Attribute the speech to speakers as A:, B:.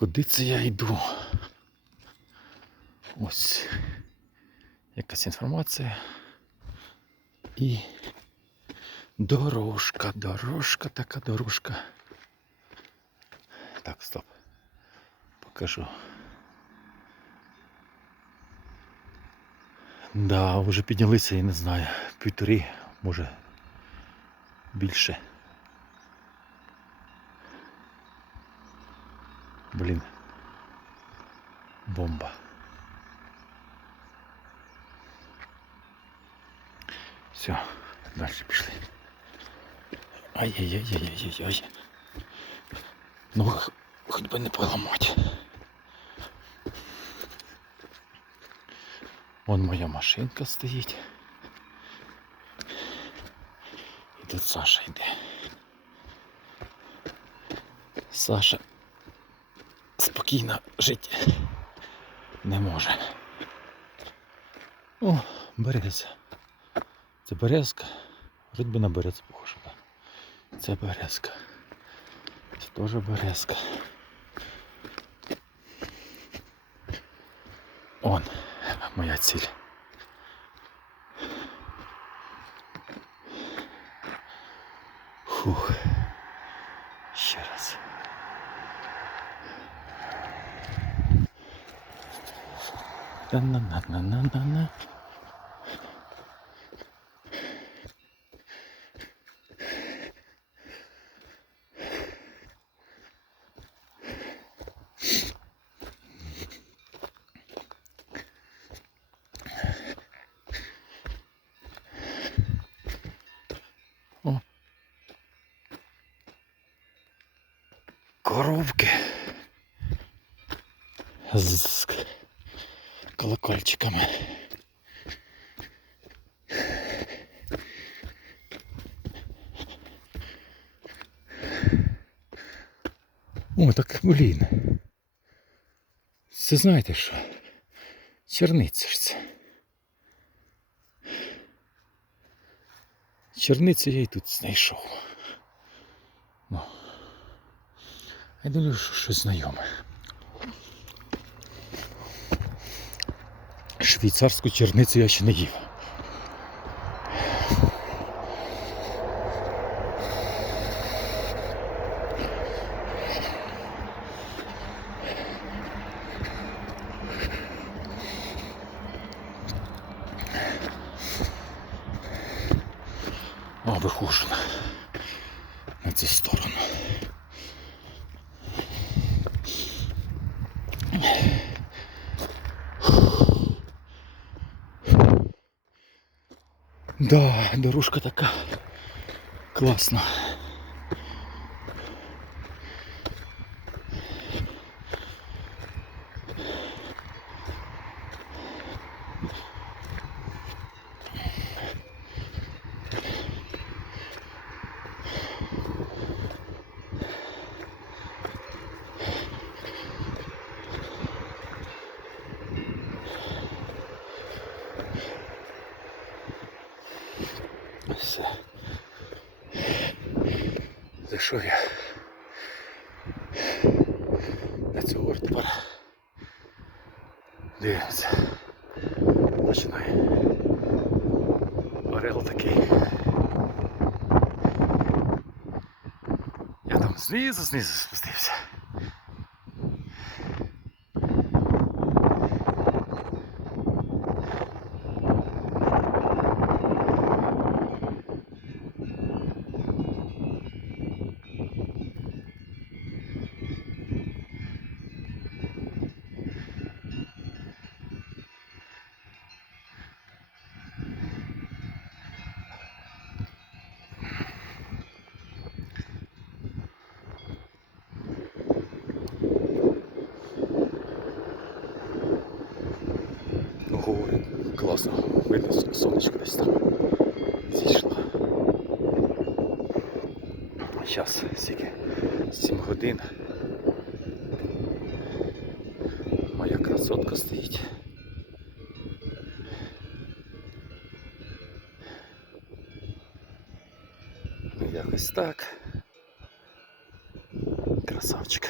A: Куди це я йду? Ось якась інформація. І дорожка, дорожка, така дорожка. Так, стоп. Покажу. Да, вже піднялися, я не знаю, півтори, може більше. Блін. Бомба. Все, далі пішли. Ай-яй-яй-яй-яй-яй. Ну, х- хоч би не поламати. Вон моя машинка стоїть. І тут Саша йде. Саша спокійно жити не може. О, береза. Це березка. Вроді би на берез похоже. Це березка. Це теж березка. Он моя ціль. Фух. Ще раз. Та-на-на-на-на-на-на. Коровки. З колокольчиками. О, так блін. Це знаєте що? Черниця ж це. Черницю я і тут знайшов. Ну. Я думаю, що щось знайоме. Швейцарську черницю я ще не їв. О, виходжу на, на цю сторону. Да, дорожка така класна. Все. Зайшов я на цю гору тепер. Дивимося. Починає. Орел такий. Я там знизу, знизу спустився. Гори, класно. Видно сонечко десь там зійшло. Зараз скільки 7 годин. Моя красотка стоїть. Ну якось так. Красавчик.